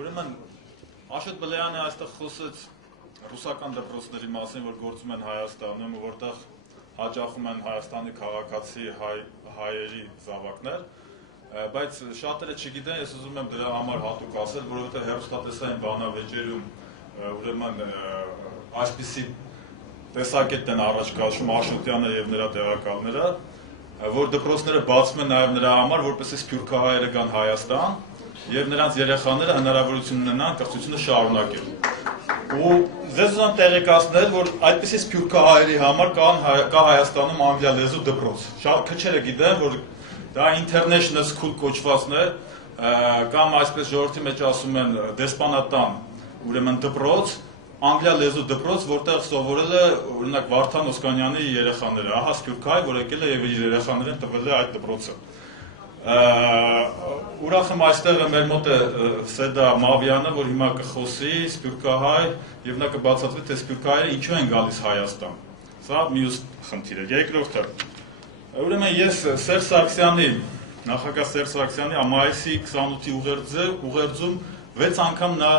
Ուրեմն Աշոտ Բլեյանը այստեղ խոսեց ռուսական դպրոցների մասին, որ գործում են Հայաստանում, որտեղ հաճախում են Հայաստանի քաղաքացի հայերի զավակներ, բայց շատերը չգիտեն, ես ուզում եմ դրա համար հատուկ ասել, որովհետև հեռուստատեսային բանավեճերում ուրեմն այսպիսի տեսակետն են առաջ կաշում Աշոտյանը և նրա տեղակալները, որ դպրոցները բացում են նաև նրա համար, որպեսզի սփյուռքահայերը գան Հայաստան և նրանց երեխաները հնարավորություն ունենան կրթությունը շարունակել։ Ու ձեզ ուզում տեղեկացնել, որ այդպիսի սփյուռքահայերի համար կա Հայաստանում անգլիալեզու դպրոց։ Շատ քչերը գիտեն, որ դա international school կոչվածն է, կամ այսպես ժողովրդի մեջ ասում են դեսպանատան, ուրեմն դպրոց, անգլիալեզու դպրոց, որտեղ սովորել է օրինակ Վարդան Օսկանյանի երեխաները, ահա սփյուռքահայ, որ եկել է և իր երեխաներին տվել է այդ դպրոցը։ Ուրախ եմ այստեղ մեր մոտ է Սեդա Մավյանը, որ հիմա կխոսի սփյուռքահայ և նա կբացատրի, թե սփյուռքահայերը ինչու են գալիս Հայաստան։ Սա մյուս խնդիր է։ Երկրորդը, ուրեմն ես Սերժ Սարգսյանի, նախագահ Սերժ Սարգսյանի մայիսի 28-ի ուղերձում 6 անգամ նա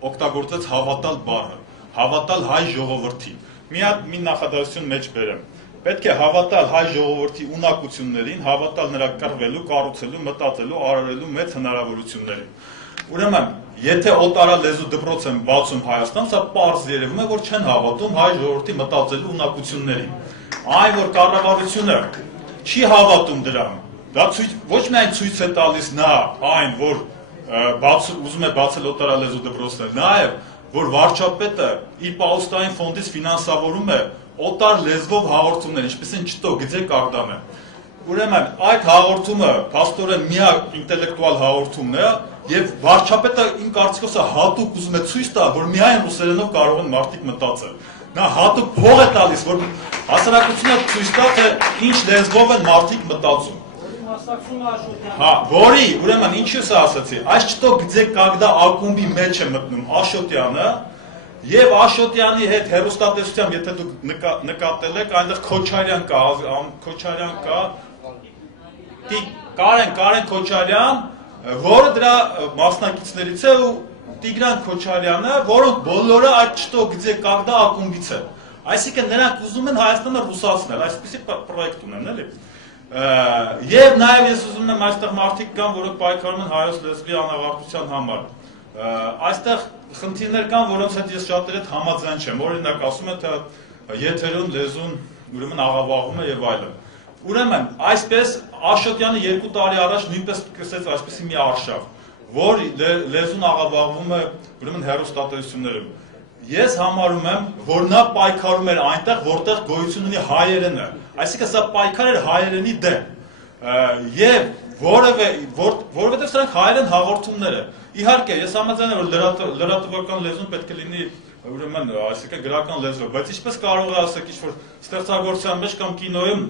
օգտագործեց հավատալ բառը, հավատալ հայ ժողովրդին։ Մի նախադասություն մեջ բերեմ։ Պետք է հավատալ հայ ժողովրդի ունակություններին, հավատալ նրա կռվելու, կառուցելու, մտածելու, արարելու մեծ հնարավորություններին։ Ուրեմն, եթե օտարալեզու դպրոց են բացում Հայաստան, սա պարզ երևում է, որ չեն հավատում հայ ժողովրդի մտածելու ունակություններին։ Այն, որ կառավարությունը չի հավատում դրան, դա ոչ միայն ցույց է տալիս նա այն, որ ուզում է բացել օտարալեզու դպրոցներ, նաև, որ վարչապետը իր պահուստային ֆոնդից ֆինանսավորում է օտար լեզվով հաղորդումներ, ինչպես են չտո գծե կարտանը։ Ուրեմն այդ հաղորդումը փաստորեն միակ ինտելեկտուալ հաղորդումն է եւ վարչապետը իմ կարծիքով հատուկ ուզում է ցույց տալ, որ միայն ռուսերենով կարող են մարդիկ մտածել։ Նա հատուկ փող է տալիս, որ հասարակությունը ցույց տա, թե ինչ լեզվով են մարդիկ մտածում։ Հա, որի, ուրեմն ինչու սա ասացի, այս չտո գծե կագդա ակումբի մեջ է մտնում Աշոտյանը և Աշոտյանի հետ հեռուստատեսությամբ, եթե դուք նկատել եք, այնտեղ Քոչարյան կա, Կարեն Քոչարյան, որը դրա մասնակիցներից է ու Տիգրան Քոչարյանը, որոնք բոլորը այդ չտո գծե կագդա ակումբից են։ Այսինքն նրանք ուզում են Հայաստանը ռուսացնել, այսպիսի պրոյեկտ ունեն, էլի։ Եվ նաև ես ուզում եմ այստեղ մարդիկ կան, որոնք պայքարում են հայոց լեզվի անավարտության համար։ Այստեղ խնդիրներ կան, որոնց հետ ես շատերի հետ համաձայն չեմ, օրինակ ասում են, թե եթերում լեզուն ուրեմն աղավաղում է և այլն։ Ուրեմն, այսպես Աշոտյանը 2 տարի առաջ նույնպես սկսեց այսպիսի մի արշավ, որ լեզուն աղավաղվում է ուրեմն հեռուստատեսություններում։ Ես համարում եմ, որ նա պայքարում էր այնտեղ, որտեղ գոյություն ունի հայերենը, այսինքն սա պայքար էր հայերենի դեմ, և որովհետև սրանք հայերեն հաղորդումներ է։ Իհարկե, ես համաձայն եմ, որ լրատվական լեզուն պետք է լինի ուրեմն, այսինքն գրական լեզվով, բայց ինչպես կարող է ասեք ինչ-որ ստեղծագործության մեջ կամ կինոյում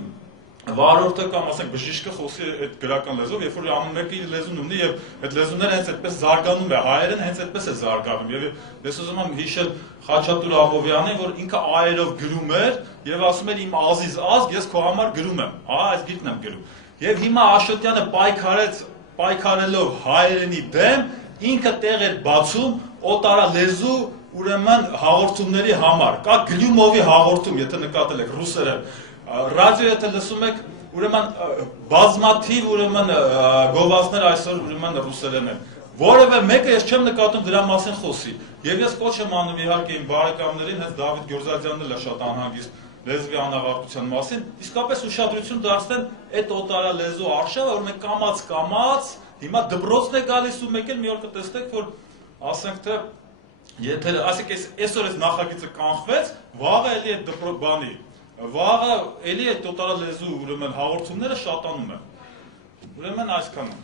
վարորդը կամ ասենք բժիշկը խոսի այդ գրական լեզվով, երբ որ ամեն մեկը իր լեզուն ունի և այդ լեզուները հենց այդպես զարգանում է, հայերեն հենց այդպես է զարգանում և ես ուզում եմ հիշել Խաչատուր Աբովյանին, որ ինքը այերով գրում էր և ասում էր իմ ազիզ ազգ, ես քո համար գրում եմ, այս գիրքն եմ գրում։ Եվ հիմա Աշոտյանը պայքարելով հայերենի դեմ, ինքը տեղ էր բացում օտարալեզու ուրեմն հաղորդումների համար, կա Գլյումովի հաղորդում, եթե նկատել եք ռուսերեն, ռադիո եթե լսում եք, ուրեմն բազմաթիվ ուրեմն գովազդներ այսօր ուրեմն ռուսերեն են, որևէ մեկը ես չեմ նկատում դրա մասին խոսի, և ես կոչ եմ անում իհարկե իմ բարեկամներին, հենց Դավիթ Գյորզադյանն էլ է շատ անհանգիստ լեզվի անավարտության մասին, իսկապես ուշադրություն դարձնեն այդ օտարալեզու արշավը, որ մենք կամաց հիմա դպրոցն է գալիս ու մեկ էլ մի օր կտեսնեք, որ ասենք թե ասենք այսօր այս նախագիծը կանխվեց, վաղը էլի այդ բանի, վաղը էլի այդ օտարալեզու ուրեմն հաղորդումները շատանում են։ Ուրեմն այսքանը։